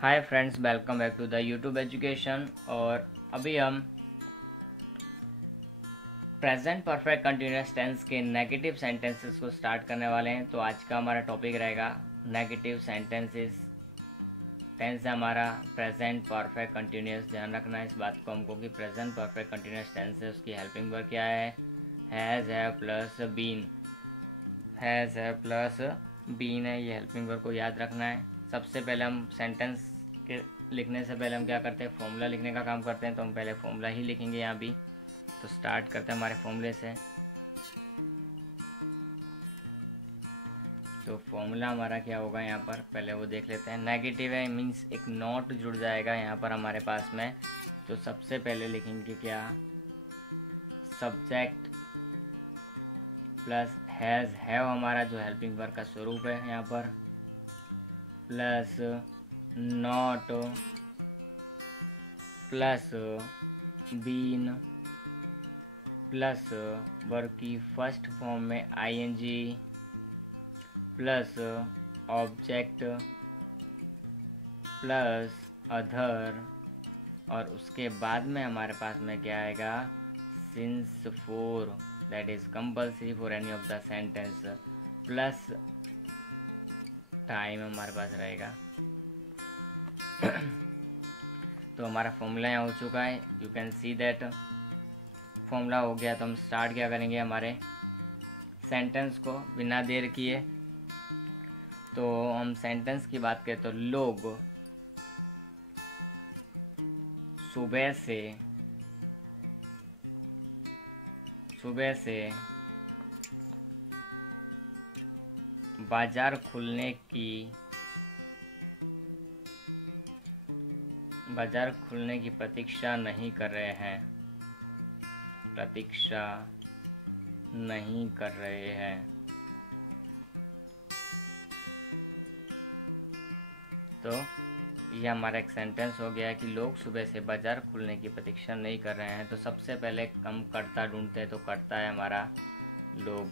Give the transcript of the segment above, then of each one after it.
Hi friends, welcome back to the YouTube education. और अभी हम प्रेजेंट परफेक्ट कंटिन्यूअस टेंस के नेगेटिव सेंटेंसेस को स्टार्ट करने वाले हैं। तो आज का हमारा टॉपिक रहेगा नेगेटिव सेंटेंसेस। टेंस है हमारा प्रेजेंट परफेक्ट कंटिन्यूअस। ध्यान रखना है इस बात को हमको कि प्रेजेंट परफेक्ट कंटिन्यूअस टेंस है, उसकी हेल्पिंग वर्ब क्या है? Has, have plus been. Has, have plus been है, ये हेल्पिंग वर्ब को याद रखना है। सबसे पहले हम सेंटेंस के लिखने से पहले हम क्या करते हैं? फॉर्मूला लिखने का काम करते हैं। तो हम पहले फॉर्मूला ही लिखेंगे यहाँ भी। तो स्टार्ट करते हैं हमारे फॉर्मूले से। तो फॉर्मूला हमारा क्या होगा यहाँ पर, पहले वो देख लेते हैं। नेगेटिव है मीन्स एक नॉट जुड़ जाएगा यहाँ पर हमारे पास में। तो सबसे पहले लिखेंगे क्या? सब्जेक्ट प्लस हैज़, हैव हमारा जो हेल्पिंग वर्ब का स्वरूप है यहाँ पर, plus not plus been plus verb की फर्स्ट फॉर्म में ING plus object plus other, और उसके बाद में हमारे पास में क्या आएगा? Since for, that is compulsory for any of the sentence, plus time हमारे पास रहेगा। तो हमारा फॉर्मूला यहाँ हो चुका है, you can see that formula हो गया। तो हम स्टार्ट क्या करेंगे हमारे सेंटेंस को बिना देर किए। तो हम सेंटेंस की बात करें तो लोग सुबह से बाजार खुलने की प्रतीक्षा नहीं कर रहे हैं। तो ये हमारा एक सेंटेंस हो गया कि लोग सुबह से बाजार खुलने की प्रतीक्षा नहीं कर रहे हैं। तो सबसे पहले हम कर्ता ढूंढते हैं। तो कर्ता है हमारा लोग।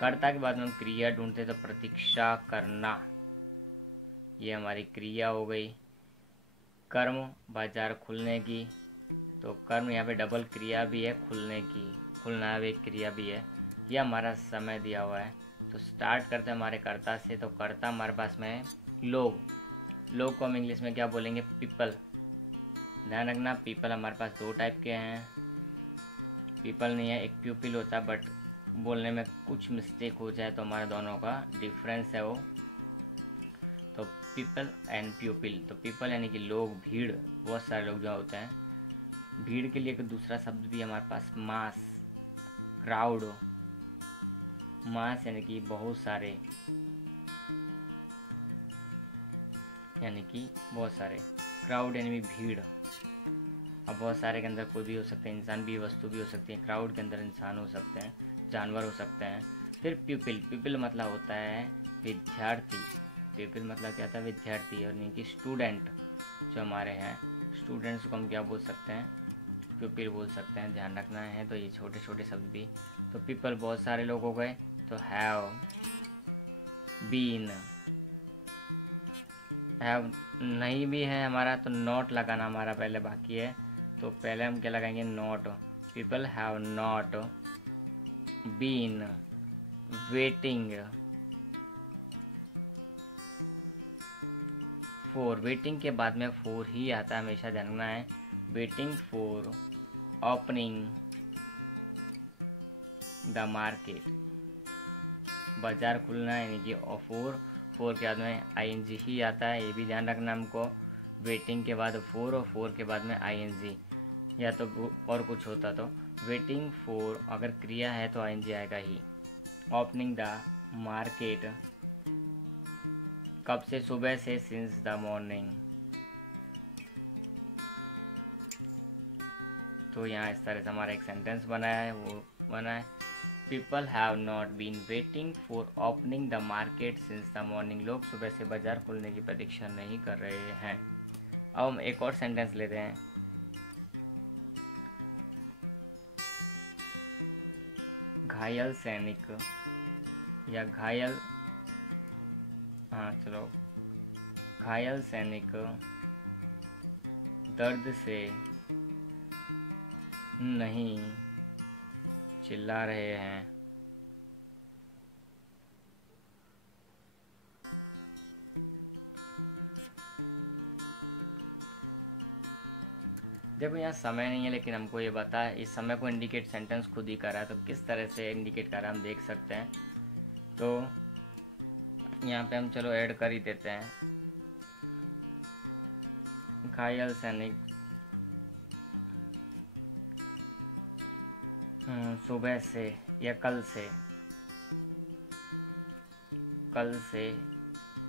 कर्ता के बाद में हम क्रिया ढूंढते हैं। तो प्रतीक्षा करना, ये हमारी क्रिया हो गई। कर्म बाजार खुलने की, तो कर्म यहाँ पे डबल क्रिया भी है, खुलने की, खुलना भी एक क्रिया भी है। ये हमारा समय दिया हुआ है। तो स्टार्ट करते हैं हमारे कर्ता से। तो कर्ता हमारे पास में है लोग। लोग को हम इंग्लिश में क्या बोलेंगे? पीपल। ध्यान रखना, पीपल हमारे पास दो टाइप के हैं। पीपल नहीं है, एक प्यूपिल होता है, बट बोलने में कुछ मिस्टेक हो जाए तो हमारे दोनों का डिफरेंस है वो। तो पीपल एंड प्यूपिल। तो पीपल यानी कि लोग, भीड़, बहुत सारे लोग जो होते हैं। भीड़ के लिए एक दूसरा शब्द भी हमारे पास मास, क्राउड। मास यानी कि बहुत सारे, क्राउड यानी भीड़। अब बहुत सारे के अंदर कोई भी हो सकते हैं, इंसान भी, वस्तु भी हो सकती है। क्राउड के अंदर इंसान हो सकते हैं, जानवर हो सकते हैं। फिर पीपल मतलब होता है विद्यार्थी। पीपल मतलब क्या होता है? विद्यार्थी। और यानी कि स्टूडेंट जो हमारे हैं, स्टूडेंट्स को हम क्या बोल सकते हैं? पीपल बोल सकते हैं। ध्यान रखना है। तो ये छोटे छोटे शब्द भी। तो पीपल बहुत सारे लोग हो गए। तो हैव बीन, हैव नहीं भी है हमारा, तो नॉट लगाना हमारा पहले बाकी है। तो पहले हम क्या लगाएंगे? Not. People have not been waiting for. Waiting के बाद में फोर ही आता है, हमेशा ध्यान रखना है। Waiting for opening the market, बाजार खुलना यानी कि फोर के बाद में आईएनजी ही आता है, ये भी ध्यान रखना हमको। वेटिंग के बाद फोर और फोर के बाद में आईएनजी, या तो और कुछ होता तो वेटिंग फॉर, अगर क्रिया है तो आईएनजी आएगा ही। ओपनिंग द मार्केट, कब से? सुबह से, सिंस द मॉर्निंग। तो यहाँ इस तरह से हमारा एक सेंटेंस बनाया है, वो बना है people have not been waiting for opening the market since the morning. लोग सुबह से बाजार खुलने की प्रतीक्षा नहीं कर रहे हैं। अब हम एक और सेंटेंस लेते हैं। घायल सैनिक या घायल, हाँ चलो, घायल सैनिक दर्द से नहीं चिल्ला रहे हैं। देखो यहाँ समय नहीं है, लेकिन हमको ये बता है इस समय को इंडिकेट सेंटेंस खुद ही कर रहा है, तो किस तरह से इंडिकेट कर रहा है हम देख सकते हैं। तो यहाँ पे हम चलो ऐड कर ही देते हैं, घायल सैनिक सुबह से या कल से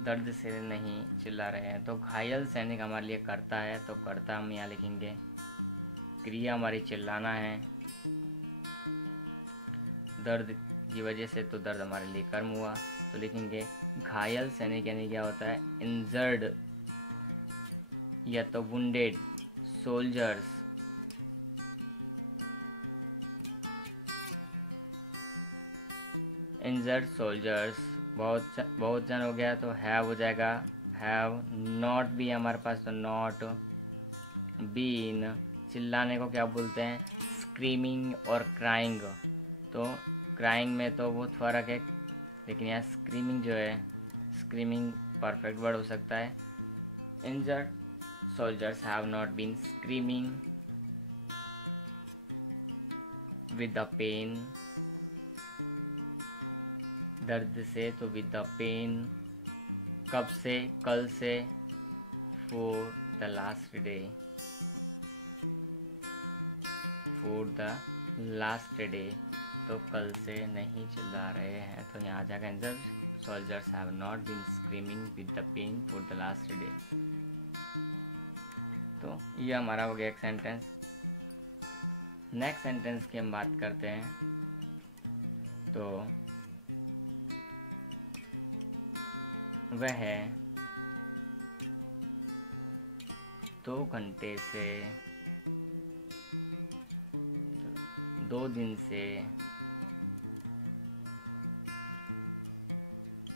दर्द से नहीं चिल्ला रहे हैं। तो घायल सैनिक हमारे लिए करता है, तो करता हम यहाँ लिखेंगे। क्रिया हमारी चिल्लाना है, दर्द की वजह से, तो दर्द हमारे लिए कर्म हुआ, तो लिखेंगे घायल सैनिक यानी क्या होता है, इंजर्ड या तो वुंडेड सोल्जर्स इंजर्ड सोल्जर्स। बहुत जन हो गया तो हैव हो जाएगा, हैव नॉट भी हमारे पास, तो नॉट बीन। चिल्लाने को क्या बोलते हैं, स्क्रीमिंग और क्राइंग। तो क्राइंग में तो बहुत फ़र्क है, लेकिन यहाँ स्क्रीमिंग जो है, स्क्रीमिंग परफेक्ट वर्ड हो सकता है। Injured soldiers have not been screaming with the pain, दर्द से, तो विद द पेन। कब से, कल से, for the last day, for the last day, तो कल से नहीं चिल्ला रहे हैं। तो यहाँ आ जाएगा answer, soldiers have not been screaming with the pain for the last day. तो ये हमारा हो गया एक सेंटेंस। नेक्स्ट सेंटेंस की हम बात करते हैं। तो वह 2 घंटे से 2 दिन से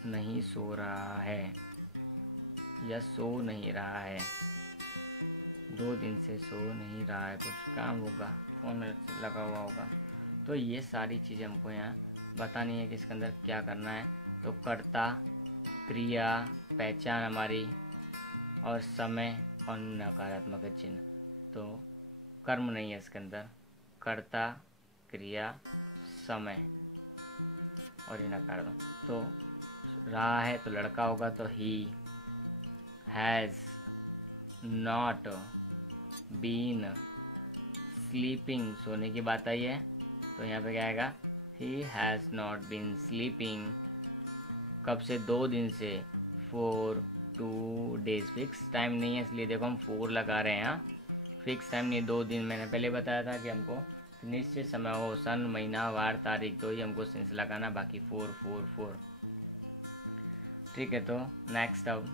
नहीं सो रहा है या सो नहीं रहा है। 2 दिन से सो नहीं रहा है, कुछ काम होगा, फ़ोन में लगा हुआ होगा। तो ये सारी चीज़ें हमको यहाँ बतानी है कि इसके अंदर क्या करना है। तो कर्ता, क्रिया, पहचान हमारी, और समय और नकारात्मक चिन्ह। तो कर्म नहीं है इसके अंदर, कर्ता, क्रिया, समय और ये नकारात्मक। तो रहा है तो लड़का होगा, तो he has not been sleeping, सोने की बात आई है, तो यहाँ पे क्या आएगा, he has not been sleeping. कब से, 2 दिन से, फॉर 2 डेज। फिक्स टाइम नहीं है, इसलिए देखो हम 4 लगा रहे हैं। यहाँ फिक्स टाइम नहीं, 2 दिन। मैंने पहले बताया था कि हमको निश्चित समय हो, सन, महीना, वार, तारीख, तो ही हमको सिंस लगाना, बाकी 4 4 4। ठीक है, तो नेक्स्ट अब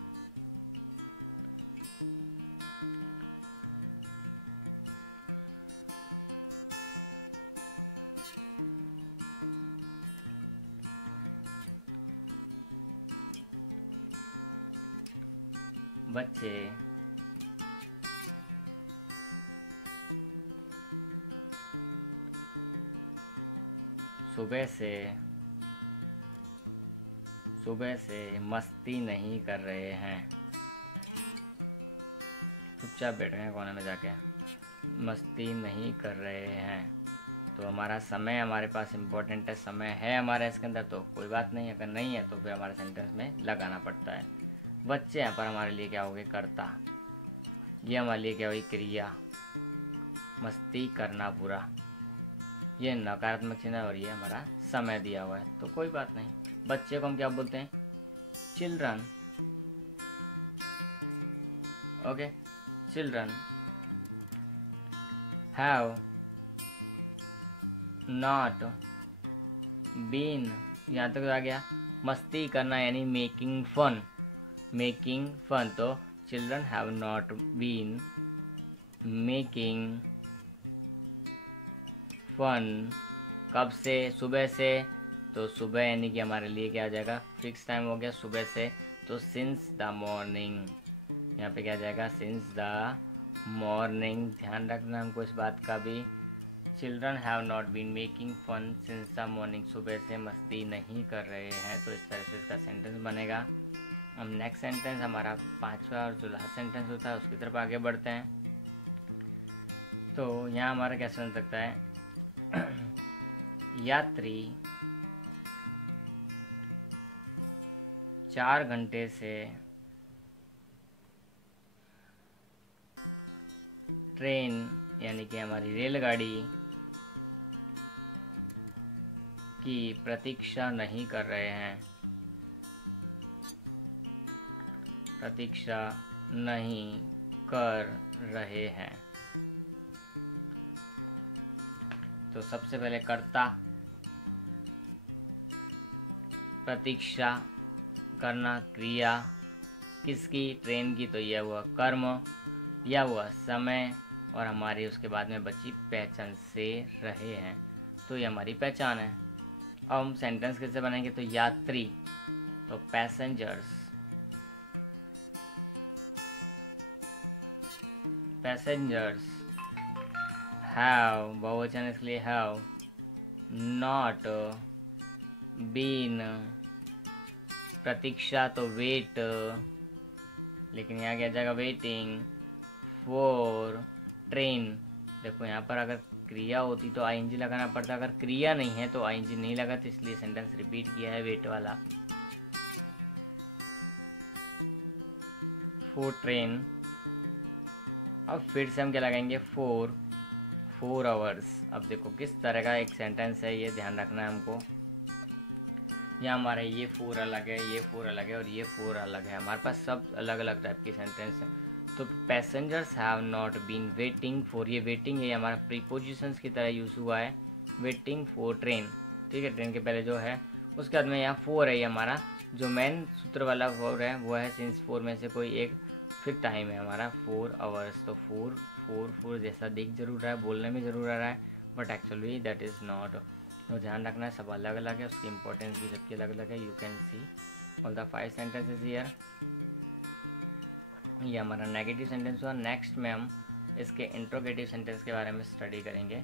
बच्चे सुबह से मस्ती नहीं कर रहे हैं। चुपचाप बैठ गए हैं कोने में जाके, मस्ती नहीं कर रहे हैं। तो हमारा समय हमारे पास इम्पोर्टेंट है, समय है हमारे इसके अंदर, तो कोई बात नहीं। अगर नहीं है तो फिर हमारे सेंटेंस में लगाना पड़ता है। बच्चे यहाँ पर हमारे लिए क्या हो गए, कर्ता। ये हमारे लिए क्या हुई, क्रिया। मस्ती करना बुरा, ये नकारात्मक चिन्ह है, और ये हमारा समय दिया हुआ है, तो कोई बात नहीं। बच्चे को हम क्या बोलते हैं, children. Okay, children have not been, यहाँ तक आ गया। मस्ती करना यानी मेकिंग फन, तो children have not been making fun. कब से, सुबह से, तो सुबह यानी कि हमारे लिए क्या आ जाएगा, फिक्स टाइम हो गया सुबह से, तो सिंस द मॉर्निंग। यहाँ पे क्या जाएगा, सिंस द मॉर्निंग। ध्यान रखना हमको इस बात का भी। Children have not been making fun since the morning. सुबह से मस्ती नहीं कर रहे हैं। तो इस तरह से इसका सेंटेंस बनेगा। अब नेक्स्ट सेंटेंस हमारा पांचवा और जो लास्ट सेंटेंस होता है उसकी तरफ आगे बढ़ते हैं। तो यहाँ हमारा क्या सुन सकता है, यात्री 4 घंटे से ट्रेन यानी कि हमारी रेलगाड़ी की प्रतीक्षा नहीं कर रहे हैं। प्रतीक्षा नहीं कर रहे हैं। तो सबसे पहले कर्ता, प्रतीक्षा करना, क्रिया किसकी, ट्रेन की, तो यह हुआ कर्म, यह हुआ समय, और हमारी उसके बाद में बची पहचान से रहे हैं। तो ये हमारी पहचान है। अब हम सेंटेंस कैसे बनाएंगे, तो यात्री, तो पैसेंजर्स, पैसेंजर्स हैव, बहुवचन इसलिए हैव, नॉट बीन, प्रतीक्षा तो वेट, लेकिन यहाँ क्या जाएगा, वेटिंग फॉर ट्रेन। देखो यहाँ पर अगर क्रिया होती तो आईएनजी लगाना पड़ता, अगर क्रिया नहीं है तो आईएनजी नहीं लगा, तो इसलिए सेंटेंस रिपीट किया है वेट वाला। For train. अब फिर से हम क्या लगाएंगे, 4 आवर्स। अब देखो किस तरह का एक सेंटेंस है, ये ध्यान रखना है हमको। यहाँ हमारा ये 4 अलग है, ये 4 अलग है, और ये 4 अलग है। हमारे पास सब अलग अलग टाइप के सेंटेंस हैं। तो passengers have not been waiting for, ये वेटिंग है, हमारा प्रीपोजिशंस की तरह यूज़ हुआ है, वेटिंग फॉर ट्रेन। ठीक है, ट्रेन के पहले जो है, उसके बाद में यहाँ 4 है, ये हमारा जो मेन सूत्र वाला 4 है वो है सिंस 4 में से कोई एक, फिर टाइम है हमारा 4 आवर्स। तो 4 जैसा दिख जरूर रहा है, बोलने में ज़रूर आ रहा है, but actually that is not. तो ध्यान रखना है, सब अलग अलग है, उसकी इंपॉर्टेंस भी सबकी अलग अलग है। You can see all the 5 sentences here. ये हमारा नेगेटिव सेंटेंस हुआ। नेक्स्ट में हम इसके इंट्रोगेटिव सेंटेंस के बारे में स्टडी करेंगे।